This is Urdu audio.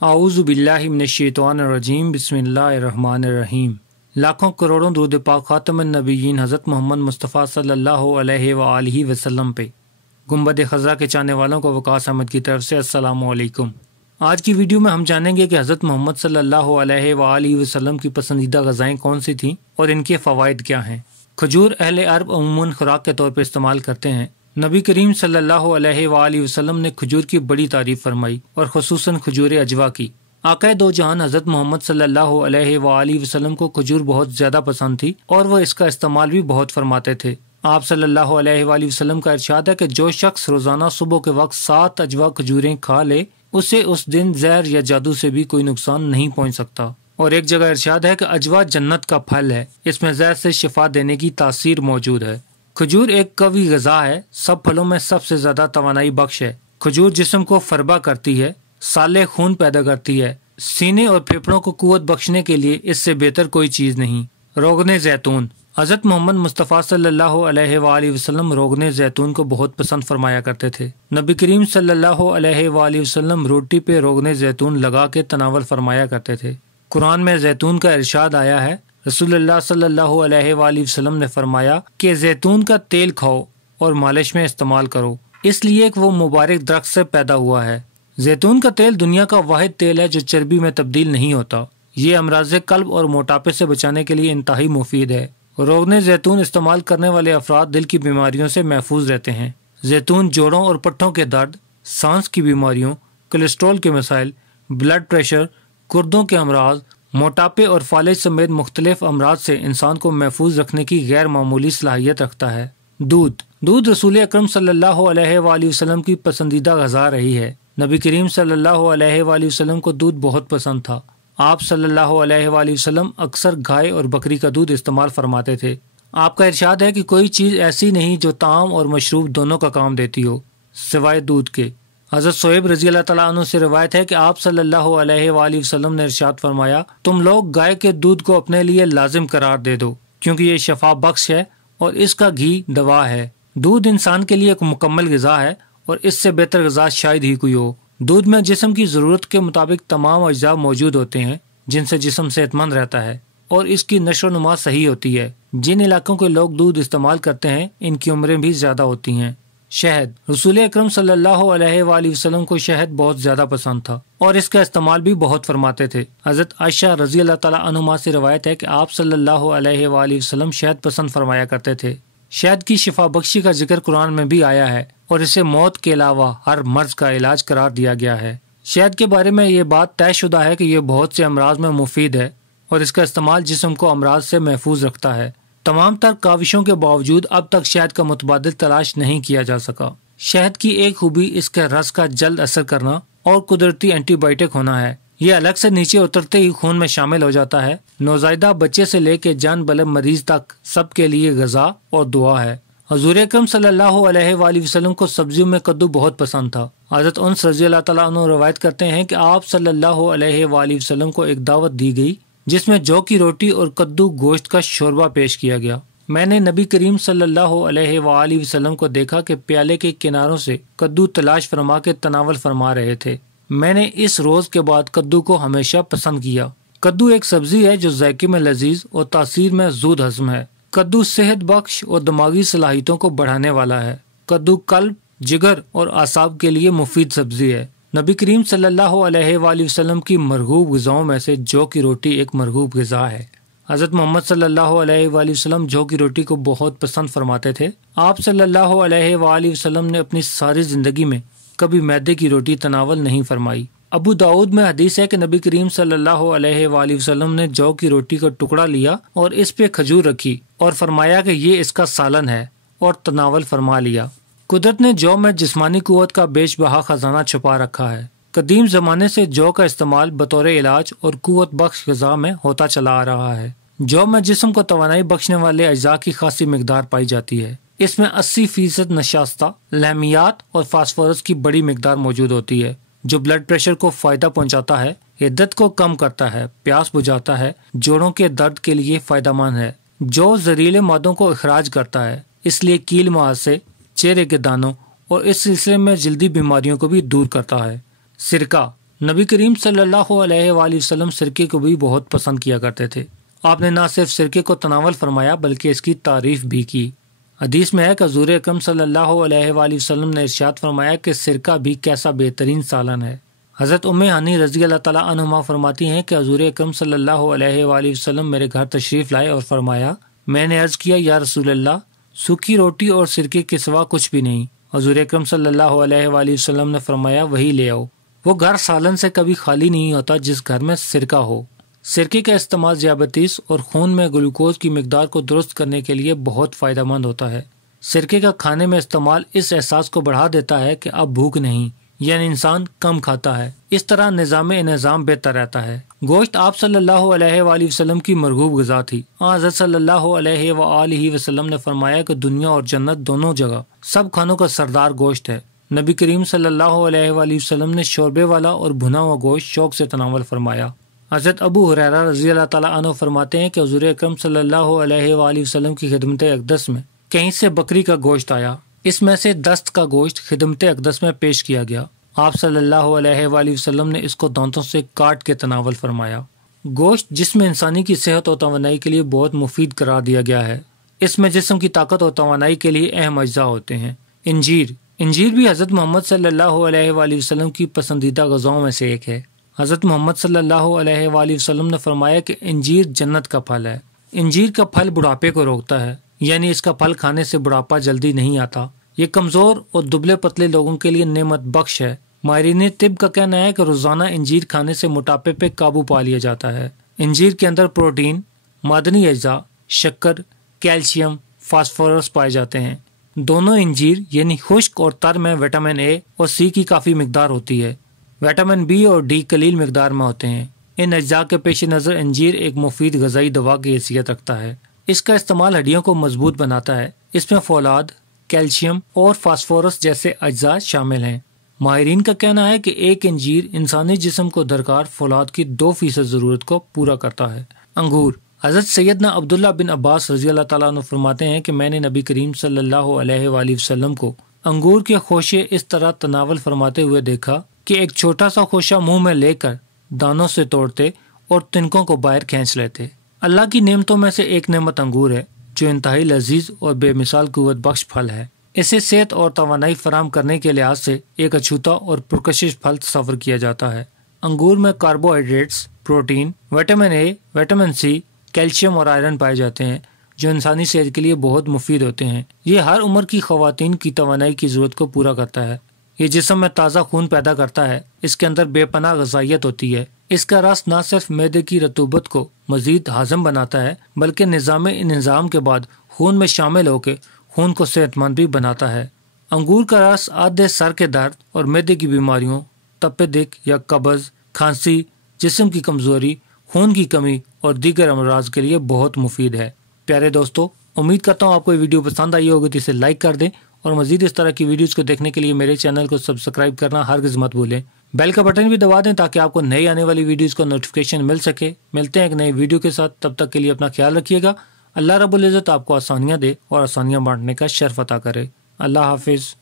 اعوذ باللہ من الشیطان الرجیم بسم اللہ الرحمن الرحیم۔ لاکھوں کروڑوں درود پاک خاتم النبیین حضرت محمد مصطفیٰ صلی اللہ علیہ وآلہ وسلم پہ۔ گنبد خضرا کے چاہنے والوں کو وقاص احمد کی طرف سے السلام علیکم۔ آج کی ویڈیو میں ہم جانیں گے کہ حضرت محمد صلی اللہ علیہ وآلہ وسلم کی پسندیدہ غذائیں کون سی تھیں اور ان کے فوائد کیا ہیں۔ کھجور اہل عرب عموماً خوراک کے طور پر استعمال کرتے ہیں۔ نبی کریم صلی اللہ علیہ وآلہ وسلم نے کھجور کی بڑی تعریف فرمائی اور خصوصاً کھجور اجوا کی۔ آقا دو جہان حضرت محمد صلی اللہ علیہ وآلہ وسلم کو کھجور بہت زیادہ پسند تھی اور وہ اس کا استعمال بھی بہت فرماتے تھے۔ آپ صلی اللہ علیہ وآلہ وسلم کا ارشاد ہے کہ جو شخص روزانہ صبح کے وقت 7 اجوا کھجوریں کھا لے اسے اس دن زہر یا جادو سے بھی کوئی نقصان نہیں پہنچ سکتا۔ اور ایک جگہ ارشاد ہے کہ اجوا جنت کا پھل ہے، اس میں زہر سے شفا دینے کی تاثیر موجود ہے۔ کھجور ایک قوی غذا ہے، سب پھلوں میں سب سے زیادہ توانائی بخش ہے۔ کھجور جسم کو فربا کرتی ہے، سالے خون پیدا کرتی ہے، سینے اور پھیپھڑوں کو قوت بخشنے کے لیے اس سے بہتر کوئی چیز نہیں۔ روغن زیتون۔ حضرت محمد مصطفیٰ صلی اللہ علیہ وآلہ وسلم روغن زیتون کو بہت پسند فرمایا کرتے تھے۔ نبی کریم صلی اللہ علیہ وآلہ وسلم روٹی پہ روغن زیتون لگا کے تناول فرمایا کرتے تھے۔ قرآن میں زیتون کا ارشاد آیا ہے، رسول اللہ صلی اللہ علیہ وآلہ وسلم نے فرمایا کہ زیتون کا تیل کھاؤ اور مالش میں استعمال کرو، اس لیے کہ وہ مبارک درخت سے پیدا ہوا ہے۔ زیتون کا تیل دنیا کا واحد تیل ہے جو چربی میں تبدیل نہیں ہوتا۔ یہ امراض قلب اور موٹاپے سے بچانے کے لیے انتہائی مفید ہے۔ روغن زیتون استعمال کرنے والے افراد دل کی بیماریوں سے محفوظ رہتے ہیں۔ زیتون جوڑوں اور پٹھوں کے درد، سانس کی بیماریوں، کولیسٹرول کے مسائل، بلڈ پریشر، گردوں کے امراض، موٹاپے اور فالج سمیت مختلف امراض سے انسان کو محفوظ رکھنے کی غیر معمولی صلاحیت رکھتا ہے۔ دودھ رسول اکرم صلی اللہ علیہ وآلہ وسلم کی پسندیدہ غذا رہی ہے۔ نبی کریم صلی اللہ علیہ وآلہ وسلم کو دودھ بہت پسند تھا۔ آپ صلی اللہ علیہ وآلہ وسلم اکثر گائے اور بکری کا دودھ استعمال فرماتے تھے۔ آپ کا ارشاد ہے کہ کوئی چیز ایسی نہیں جو طعام اور مشروب دونوں کا کام دیتی ہو سوائے دودھ کے۔ حضرت صہیب رضی اللہ تعالیٰ عنہ سے روایت ہے کہ آپ صلی اللہ علیہ وآلہ وسلم نے ارشاد فرمایا، تم لوگ گائے کے دودھ کو اپنے لیے لازم قرار دے دو کیونکہ یہ شفا بخش ہے اور اس کا گھی دوا ہے۔ دودھ انسان کے لیے ایک مکمل غذا ہے اور اس سے بہتر غذا شاید ہی کوئی ہو۔ دودھ میں جسم کی ضرورت کے مطابق تمام اجزاء موجود ہوتے ہیں جن سے جسم صحت مند رہتا ہے اور اس کی نشو و نما صحیح ہوتی ہے۔ جن علاقوں کے لوگ دودھ استعمال کرتے ہیں ان کی عمریں بھی زیادہ ہوتی ہیں۔ شہد۔ رسول اکرم صلی اللہ علیہ وآلہ وسلم کو شہد بہت زیادہ پسند تھا اور اس کا استعمال بھی بہت فرماتے تھے۔ حضرت عائشہ رضی اللہ تعالیٰ عنہما سے روایت ہے کہ آپ صلی اللہ علیہ وآلہ وسلم شہد پسند فرمایا کرتے تھے۔ شہد کی شفا بخشی کا ذکر قرآن میں بھی آیا ہے اور اسے موت کے علاوہ ہر مرض کا علاج قرار دیا گیا ہے۔ شہد کے بارے میں یہ بات طے شدہ ہے کہ یہ بہت سے امراض میں مفید ہے اور اس کا استعمال جسم کو امراض سے محفوظ رکھتا ہے۔ تمام تر کاوشوں کے باوجود اب تک شہد کا متبادل تلاش نہیں کیا جا سکا۔ شہد کی ایک خوبی اس کے رس کا جلد اثر کرنا اور قدرتی اینٹی بائیوٹک ہونا ہے۔ یہ الگ سے نیچے اترتے ہی خون میں شامل ہو جاتا ہے۔ نوزائیدہ بچے سے لے کے جان بلد مریض تک سب کے لیے غذا اور دعا ہے۔ حضور اکرم صلی اللہ علیہ وآلہ وسلم کو سبزیوں میں کدو بہت پسند تھا۔ حضرت انس رضی اللہ تعالیٰ عنہ روایت کرتے ہیں کہ آپ صلی اللہ علیہ وآلہ وسلم کو ایک دعوت دی گئی جس میں جو کی روٹی اور کدو گوشت کا شوربہ پیش کیا گیا۔ میں نے نبی کریم صلی اللہ علیہ وآلہ وسلم کو دیکھا کہ پیالے کے کناروں سے کدو تلاش فرما کے تناول فرما رہے تھے۔ میں نے اس روز کے بعد کدو کو ہمیشہ پسند کیا۔ کدو ایک سبزی ہے جو ذائقے میں لذیذ اور تاثیر میں زود ہضم ہے۔ کدو صحت بخش اور دماغی صلاحیتوں کو بڑھانے والا ہے۔ کدو قلب، جگر اور اعصاب کے لیے مفید سبزی ہے۔ نبی کریم صلی اللہ علیہ وآلہ وسلم کی مرغوب غذاؤں میں سے جو کی روٹی ایک مرغوب غذا ہے۔ حضرت محمد صلی اللہ علیہ وآلہ وسلم جو کی روٹی کو بہت پسند فرماتے تھے۔ آپ صلی اللہ علیہ وآلہ وسلم نے اپنی ساری زندگی میں کبھی میدے کی روٹی تناول نہیں فرمائی۔ ابو داؤد میں حدیث ہے کہ نبی کریم صلی اللہ علیہ وآلہ وسلم نے جو کی روٹی کا ٹکڑا لیا اور اس پہ کھجور رکھی اور فرمایا کہ یہ اس کا سالن ہے اور تناول فرما لیا۔ قدرت نے جو میں جسمانی قوت کا بیش بہا خزانہ چھپا رکھا ہے۔ قدیم زمانے سے جو کا استعمال بطور علاج اور قوت بخش غذا میں ہوتا چلا آ رہا ہے۔ جو میں جسم کو توانائی بخشنے والے اجزاء کی خاصی مقدار پائی جاتی ہے۔ اس میں 80% نشاستہ، لحمیات اور فاسفورس کی بڑی مقدار موجود ہوتی ہے جو بلڈ پریشر کو فائدہ پہنچاتا ہے، عدت کو کم کرتا ہے، پیاس بجھاتا ہے، جوڑوں کے درد کے لیے فائدہ مند ہے۔ جو زہریلے مادوں کو اخراج کرتا ہے، اس لیے کیل مہاسے، چہرے کے دانوں اور اس سلسلے میں جلدی بیماریوں کو بھی دور کرتا ہے۔ سرکہ نبی کریم صلی اللہ علیہ وآلہ وسلم سرکے کو بھی بہت پسند کیا کرتے تھے۔ آپ نے نہ صرف سرکے کو تناول فرمایا بلکہ اس کی تعریف بھی کی۔ حدیث میں ہے کہ حضور اکرم صلی اللہ علیہ وآلہ وسلم نے ارشاد فرمایا کہ سرکہ بھی کیسا بہترین سالن ہے۔ حضرت ام ہانی رضی اللہ تعالیٰ عنہما فرماتی ہیں کہ حضور اکرم صلی اللہ علیہ وآلہ وسلم میرے گھر تشریف لائے اور فرمایا، میں نے عرض کیا یا رسول اللہ، سوکھی روٹی اور سرکے کے سوا کچھ بھی نہیں۔ حضور اکرم صلی اللہ علیہ وآلہ وسلم نے فرمایا وہی لے آؤ۔ وہ گھر سالن سے کبھی خالی نہیں ہوتا جس گھر میں سرکہ ہو۔ سرکے کا استعمال ذیابیطس اور خون میں گلوکوز کی مقدار کو درست کرنے کے لیے بہت فائدہ مند ہوتا ہے۔ سرکے کا کھانے میں استعمال اس احساس کو بڑھا دیتا ہے کہ اب بھوک نہیں، یعنی انسان کم کھاتا ہے۔ اس طرح نظام بہتر رہتا ہے۔ گوشت آپ صلی اللہ علیہ وآلہ وسلم کی مرغوب غذا تھی۔ حضرت صلی اللہ علیہ وآلہ وسلم نے فرمایا کہ دنیا اور جنت دونوں جگہ سب کھانوں کا سردار گوشت ہے۔ نبی کریم صلی اللہ علیہ وآلہ وسلم نے شوربے والا اور بھنا ہوا گوشت شوق سے تناول فرمایا۔ حضرت ابو ہریرہ رضی اللہ تعالیٰ عنہ فرماتے ہیں کہ حضور اکرم صلی اللہ علیہ وآلہ وسلم کی خدمت اقدس میں کہیں سے بکری کا گوشت آیا، اس میں سے دست کا گوشت خدمت اقدس میں پیش کیا گیا۔ آپ صلی اللہ علیہ وآلہ وسلم نے اس کو دانتوں سے کاٹ کے تناول فرمایا۔ گوشت جسم انسانی کی صحت اور توانائی کے لیے بہت مفید قرار دیا گیا ہے۔ اس میں جسم کی طاقت اور توانائی کے لیے اہم اجزاء ہوتے ہیں۔ انجیر بھی حضرت محمد صلی اللہ علیہ وآلہ وسلم کی پسندیدہ غذاؤں میں سے ایک ہے۔ حضرت محمد صلی اللہ علیہ وآلہ وسلم نے فرمایا کہ انجیر جنت کا پھل ہے۔ انجیر کا پھل بڑھاپے کو روکتا ہے، یعنی اس کا پھل کھانے سے بڑھاپا جلدی نہیں آتا۔ یہ کمزور اور دبلے پتلے لوگوں کے لیے نعمت بخش ہے۔ ماہرین طب کا کہنا ہے کہ روزانہ انجیر کھانے سے موٹاپے پہ قابو پا لیا جاتا ہے۔ انجیر کے اندر پروٹین، معدنی اجزاء، شکر، کیلشیم، فاسفورس پائے جاتے ہیں۔ دونوں انجیر یعنی خشک اور تر میں وٹامن اے اور سی کی کافی مقدار ہوتی ہے۔ وٹامن بی اور ڈی قلیل مقدار میں ہوتے ہیں۔ ان اجزاء کے پیش نظر انجیر ایک مفید غذائی دوا کی حیثیت رکھتا ہے۔ اس کا استعمال ہڈیوں کو مضبوط بناتا ہے۔ اس میں فولاد، کیلشیم اور فاسفورس جیسے اجزاء شامل ہیں۔ ماہرین کا کہنا ہے کہ ایک انجیر انسانی جسم کو درکار فولاد کی 2% ضرورت کو پورا کرتا ہے۔ انگور، حضرت سیدنا عبداللہ بن عباس رضی اللہ تعالیٰ عنہ فرماتے ہیں کہ میں نے نبی کریم صلی اللہ علیہ وآلہ وسلم کو انگور کے خوشے اس طرح تناول فرماتے ہوئے دیکھا کہ ایک چھوٹا سا خوشہ منہ میں لے کر دانوں سے توڑتے اور تنکوں کو باہر کھینچ لیتے۔ اللہ کی نعمتوں میں سے ایک نعمت انگور ہے جو انتہائی لذیذ اور بے مثال قوت بخش پھل ہے۔ اسے صحت اور توانائی فراہم کرنے کے لحاظ سے ایک اچھوتا اور پرکشش پھل تصور کیا جاتا ہے۔ انگور میں carbohydrates, protein, vitamin A, vitamin C, calcium اور آئرن پائے جاتے ہیں جو انسانی صحت کے لیے بہت مفید ہوتے ہیں۔ یہ ہر عمر کی خواتین کی توانائی کی ضرورت کو پورا کرتا ہے۔ یہ جسم میں تازہ خون پیدا کرتا ہے۔ اس کے اندر بے پناہ غذائیت ہوتی ہے۔ اس کا رس نہ صرف معدے کی رطوبت کو مزید ہاضم بناتا ہے بلکہ نظام انہضام کے بعد خون میں شامل ہو کے خون کو صحت مند بھی بناتا ہے۔ انگور کا رس آدھے سر کے درد اور معدے کی بیماریوں، تپِ دق یا قبض، کھانسی، جسم کی کمزوری، خون کی کمی اور دیگر امراض کے لیے بہت مفید ہے۔ پیارے دوستو، امید کرتا ہوں آپ کو یہ ویڈیو پسند آئی ہوگی تو اسے لائک کر دیں اور مزید اس طرح کی ویڈیوز کو دیکھنے کے لیے میرے چینل کو سبسکرائب کرنا ہرگز مت بھولیں۔ بیل کا بٹن بھی دبا دیں تاکہ آپ کو نئی آنے والی ویڈیوز کو نوٹیفیکیشن مل سکے۔ ملتے ہیں ایک نئی ویڈیو کے ساتھ، تب تک کے لیے اپنا خیال رکھیے گا۔ اللہ رب العزت آپ کو آسانیاں دے اور آسانیاں بانٹنے کا شرف عطا کرے۔ اللہ حافظ۔